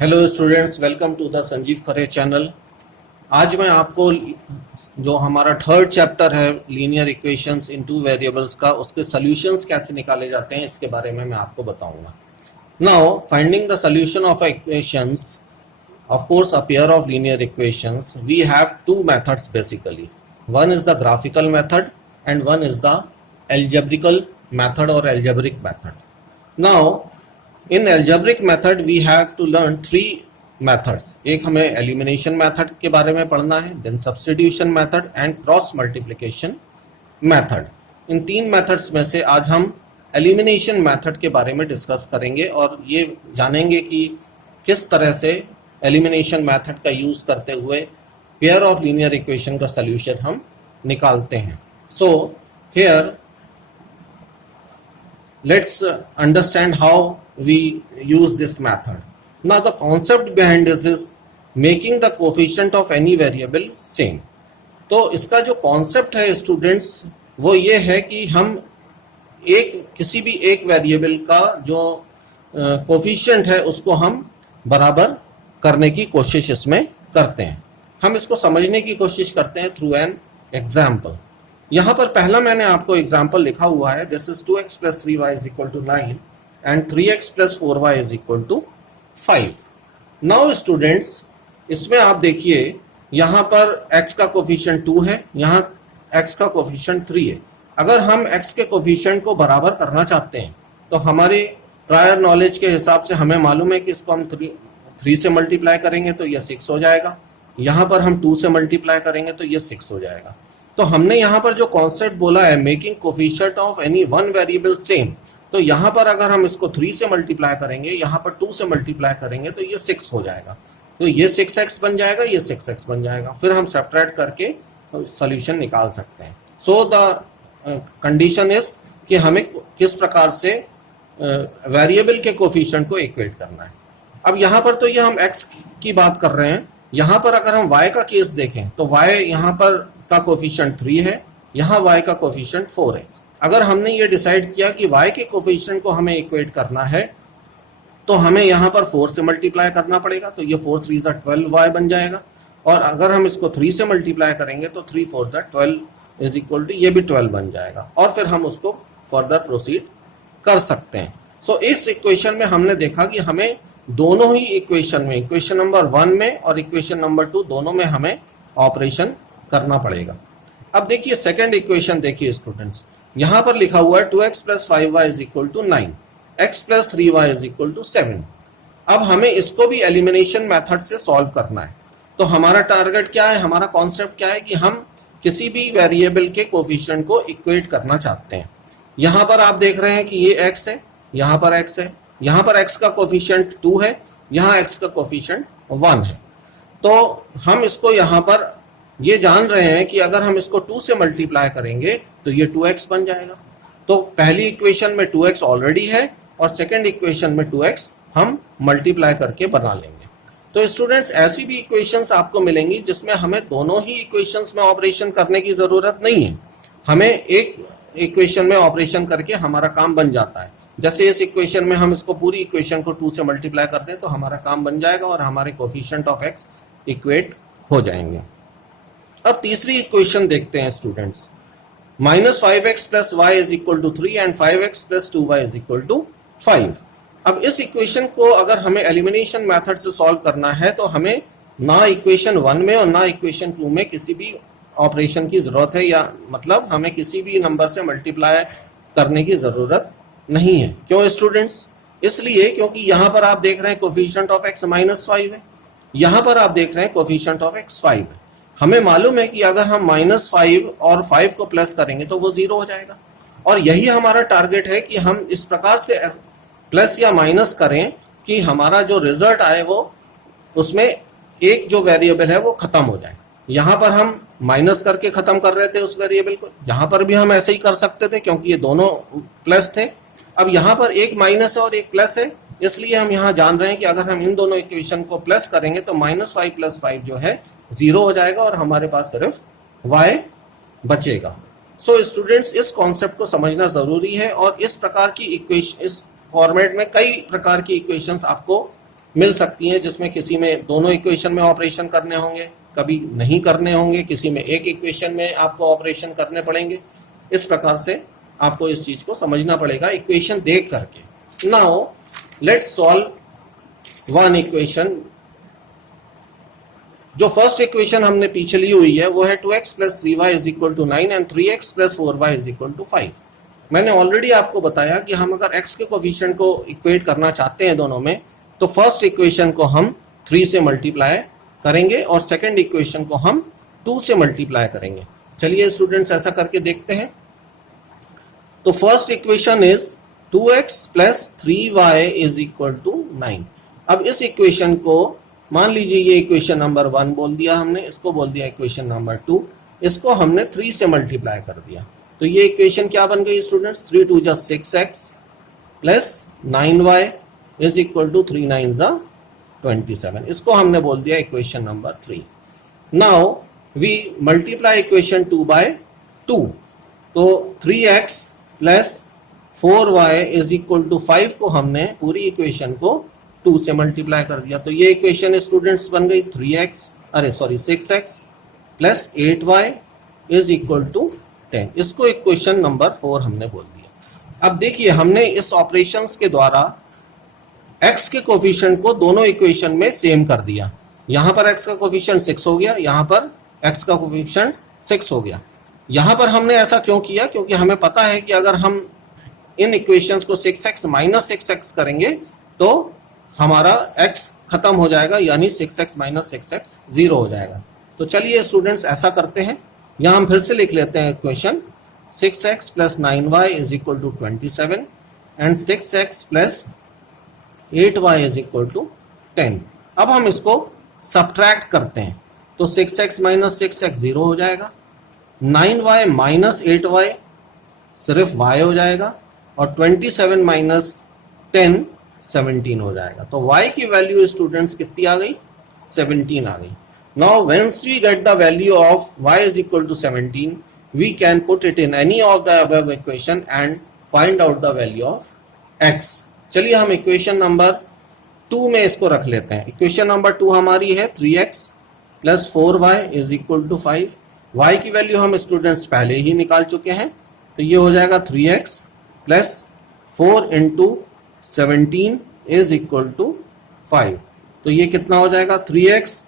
Hello students, welcome to the Sanjeev Khare channel. आज मैं आपको जो हमारा थर्ड चैप्टर है linear equations in two variables का, उसके सॉल्यूशंस कैसे निकाले जाते हैं इसके बारे में मैं आपको बताऊंगा। Now finding the solution of equations, of course a pair of linear equations, we have two methods basically. One is the graphical method and one is the algebraical method or algebraic method. Now in algebraic method we have to learn three methods. एक हमें elimination method के बारे में पढ़ना है, then substitution method and cross multiplication method. इन तीन methods में से आज हम elimination method के बारे में डिस्कस करेंगे और ये जानेंगे कि किस तरह से एलिमिनेशन मेथड का यूज करते हुए पेयर ऑफ लीनियर इक्वेशन का सॉल्यूशन हम निकालते हैं। So here let's understand how we use this method. Now the concept behind this is making the coefficient of any variable same. तो इसका जो कॉन्सेप्ट है स्टूडेंट्स वो ये है कि हम किसी भी एक वेरिएबल का जो कोफिशिएंट है उसको हम बराबर करने की कोशिश इसमें करते हैं। हम इसको समझने की कोशिश करते हैं थ्रू एन एग्जाम्पल। यहाँ पर पहला मैंने आपको एग्जाम्पल लिखा हुआ है, this is 2x + 3y = 9 and 3x + 4y = 5। Now students इसमें आप देखिए यहाँ पर x का कोफिशिएंट 2 है, यहाँ x का कोफिशिएंट 3 है। अगर हम x के कोफिशिएंट को बराबर करना चाहते हैं तो हमारी प्रायर नॉलेज के हिसाब से हमें मालूम है कि इसको हम 3 से मल्टीप्लाई करेंगे तो ये 6 हो जाएगा, यहाँ पर हम 2 से मल्टीप्लाई करेंगे तो ये 6 हो जाएगा। तो हमने यहाँ पर जो कॉन्सेप्ट बोला है making coefficient of any one variable same, तो यहाँ पर अगर हम इसको 3 से मल्टीप्लाई करेंगे, यहाँ पर 2 से मल्टीप्लाई करेंगे तो ये 6 हो जाएगा। तो ये 6x बन जाएगा, ये 6x बन जाएगा। फिर हम सब्ट्रैक्ट करके सोल्यूशन निकाल सकते हैं। सो द कंडीशन इज कि हमें किस प्रकार से वेरिएबल के कोफिशिएंट को इक्वेट करना है। अब यहाँ पर तो ये हम x की बात कर रहे हैं, यहाँ पर अगर हम y का केस देखें तो y यहाँ पर का कोफिशिएंट 3 है, यहाँ y का कोफिशिएंट 4 है। अगर हमने ये डिसाइड किया कि y के कोफिशिएंट को हमें इक्वेट करना है तो हमें यहाँ पर 4 से मल्टीप्लाई करना पड़ेगा, तो ये 4 3 = 12y बन जाएगा। और अगर हम इसको 3 से मल्टीप्लाई करेंगे तो 3 4 = 12 = ये भी 12 बन जाएगा। और फिर हम उसको फर्दर प्रोसीड कर सकते हैं। सो इस इक्वेशन में हमने देखा कि हमें दोनों ही इक्वेशन में, इक्वेशन नंबर 1 में और इक्वेशन नंबर 2 दोनों में हमें ऑपरेशन करना पड़ेगा। अब देखिए सेकंड इक्वेशन देखिए स्टूडेंट्स, यहाँ पर लिखा हुआ है 2x + 5y = 9, x + 3y = 7। अब हमें इसको भी एलिमिनेशन मेथड से सॉल्व करना है। तो हमारा टारगेट क्या है, हमारा कॉन्सेप्ट क्या है कि हम किसी भी वेरिएबल के कोफिशिएंट को इक्वेट करना चाहते हैं। यहाँ पर आप देख रहे हैं कि ये x है, यहाँ पर x है, यहाँ पर x का कोफिशिएंट 2 है, यहाँ x का कोफिशिएंट 1 है। तो हम इसको यहाँ पर ये जान रहे हैं कि अगर हम इसको 2 से मल्टीप्लाई करेंगे तो ये 2x बन जाएगा। तो पहली इक्वेशन में 2x ऑलरेडी है और सेकंड इक्वेशन में 2x हम मल्टीप्लाई करके बना लेंगे। तो स्टूडेंट्स ऐसी भी इक्वेशंस आपको मिलेंगी जिसमें हमें दोनों ही इक्वेशंस में ऑपरेशन करने की ज़रूरत नहीं है, हमें एक इक्वेशन में ऑपरेशन करके हमारा काम बन जाता है। जैसे इस इक्वेशन में हम इसको पूरी इक्वेशन को 2 से मल्टीप्लाई कर दें तो हमारा काम बन जाएगा और हमारे कोफिशिएंट ऑफ x इक्वेट हो जाएंगे। अब तीसरी इक्वेशन देखते हैं students, -5x + y = 3 and 5x + 2y = 5। अब इस इक्वेशन को अगर हमें एलिमिनेशन मेथड से सॉल्व करना है तो हमें ना इक्वेशन 1 में और ना इक्वेशन 2 में किसी भी ऑपरेशन की ज़रूरत है, या मतलब हमें किसी भी नंबर से मल्टीप्लाई करने की ज़रूरत नहीं है। क्यों स्टूडेंट्स? इसलिए क्योंकि यहाँ पर आप देख रहे हैं कोफिशिएंट ऑफ x -5 है, यहाँ पर आप देख रहे हैं कोफिशिएंट ऑफ x 5 है। हमें मालूम है कि अगर हम -5 और 5 को प्लस करेंगे तो वो 0 हो जाएगा। और यही हमारा टारगेट है कि हम इस प्रकार से प्लस या माइनस करें कि हमारा जो रिजल्ट आए वो उसमें एक जो वेरिएबल है वो ख़त्म हो जाए। यहाँ पर हम माइनस करके ख़त्म कर रहे थे उस वेरिएबल को, यहाँ पर भी हम ऐसे ही कर सकते थे क्योंकि ये दोनों प्लस थे। अब यहाँ पर एक माइनस है और एक प्लस है, इसलिए हम यहाँ जान रहे हैं कि अगर हम इन दोनों इक्वेशन को प्लस करेंगे तो -5 + 5 जो है 0 हो जाएगा और हमारे पास सिर्फ y बचेगा। सो स्टूडेंट्स इस कॉन्सेप्ट को समझना ज़रूरी है और इस प्रकार की इक्वेशन, इस फॉर्मेट में कई प्रकार की इक्वेशंस आपको मिल सकती हैं, जिसमें किसी में दोनों इक्वेशन में ऑपरेशन करने होंगे, कभी नहीं करने होंगे, किसी में एक इक्वेशन में आपको ऑपरेशन करने पड़ेंगे। इस प्रकार से आपको इस चीज़ को समझना पड़ेगा इक्वेशन देख करके। Now let's solve one equation. जो फर्स्ट इक्वेशन हमने पीछे ली हुई है वो है 2x + 3y = 9 and 3x + 4y = 5। मैंने ऑलरेडी आपको बताया कि हम अगर x के कोफिशिएंट को इक्वेट करना चाहते हैं दोनों में, तो फर्स्ट इक्वेशन को हम 3 से मल्टीप्लाई करेंगे और सेकंड इक्वेशन को हम 2 से मल्टीप्लाई करेंगे। चलिए स्टूडेंट्स ऐसा करके देखते हैं। तो first equation is 2x + 3y = 9। अब इस इक्वेशन को मान लीजिए ये इक्वेशन नंबर 1 बोल दिया हमने, इसको बोल दिया इक्वेशन नंबर 2, इसको हमने 3 से मल्टीप्लाई कर दिया। तो ये इक्वेशन क्या बन गई स्टूडेंट्स? 3 × 2 = 6x + 9y = 3 × 9 = 27। इसको हमने बोल दिया equation number 3। Now we multiply equation 2 by 2। तो 3x + 4y = 5 को हमने पूरी इक्वेशन को 2 से मल्टीप्लाई कर दिया। तो ये इक्वेशन स्टूडेंट्स बन गई 6x + 8y = 10। इसको इक्वेशन नंबर 4 हमने बोल दिया। अब देखिए हमने इस ऑपरेशंस के द्वारा x के कोफिशिएंट को दोनों इक्वेशन में सेम कर दिया। यहाँ पर x का कोफिशिएंट 6 हो गया, यहाँ पर x का कोफिशिएंट 6 हो गया। यहाँ पर हमने ऐसा क्यों किया? क्योंकि हमें पता है कि अगर हम इन इक्वेशंस को 6x - 6x करेंगे तो हमारा x खत्म हो जाएगा, यानी 6x - 6x 0 हो जाएगा। तो चलिए स्टूडेंट्स ऐसा करते हैं, यहाँ हम फिर से लिख लेते हैं equation 6x + 9y = 27 and 6x + 8y = 10। अब हम इसको सब्ट्रैक्ट करते हैं, तो 6x - 6x 0 हो जाएगा, 9y - 8y सिर्फ y हो जाएगा और 27 - 10 17 हो जाएगा। तो y की वैल्यू स्टूडेंट्स कितनी आ गई? 17 आ गई। Now whence we get the value of y = 17, we can put it in any of the above equation and find out the value of x। चलिए हम इक्वेशन नंबर 2 में इसको रख लेते हैं। इक्वेशन नंबर 2 हमारी है 3x + 4y = 5। y की वैल्यू हम स्टूडेंट्स पहले ही निकाल चुके हैं, तो ये हो जाएगा 3x + 4 × 17 = 5। तो ये कितना हो जाएगा? 3x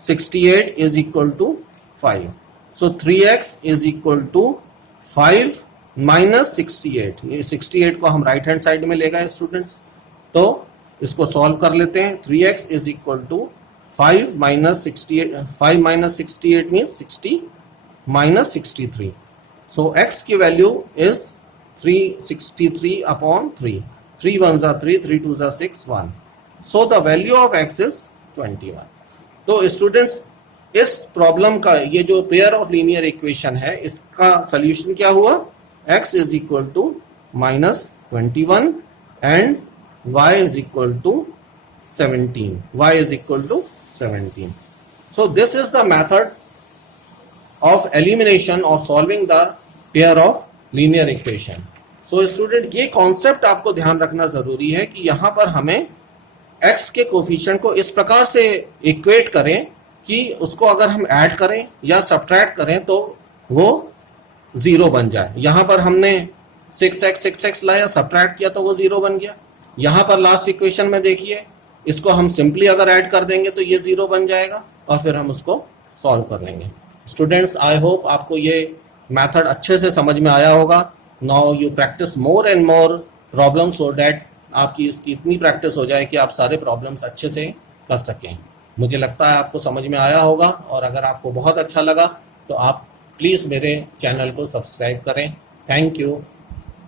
68 = 5। सो 3x = 5 - 68। ये 68 को हम राइट हैंड साइड में ले गए स्टूडेंट्स, तो इसको सॉल्व कर लेते हैं। 3x = 5 - 68, 5 - 68 means 60 - 63। सो x की value is 363/3। 3 1s are 3, 3 2s are 6, 1। So the value of x is 21। तो स्टूडेंट्स इस प्रॉब्लम का ये जो पेयर ऑफ लीनियर इक्वेशन है, इसका सोल्यूशन क्या हुआ? x = -21 and y = 17। y = 17। So this is the method of elimination of solving the pair of linear equation. So student ये कॉन्सेप्ट आपको ध्यान रखना जरूरी है कि यहाँ पर हमें x के कोफिशिएंट को इस प्रकार से इक्वेट करें कि उसको अगर हम ऐड करें या सब्ट्रैक्ट करें तो वो 0 बन जाए। यहाँ पर हमने 6x लाया, सब्ट्रैक्ट किया तो वो 0 बन गया। यहाँ पर लास्ट इक्वेशन में देखिए, इसको हम सिंपली अगर ऐड कर देंगे तो ये 0 बन जाएगा और फिर हम उसको सॉल्व कर लेंगे। स्टूडेंट्स आई होप आपको ये मेथड अच्छे से समझ में आया होगा। Now you practice more and more problem so that आपकी इसकी इतनी प्रैक्टिस हो जाए कि आप सारे प्रॉब्लम्स अच्छे से कर सकें। मुझे लगता है आपको समझ में आया होगा, और अगर आपको बहुत अच्छा लगा तो आप प्लीज़ मेरे चैनल को सब्सक्राइब करें। Thank you.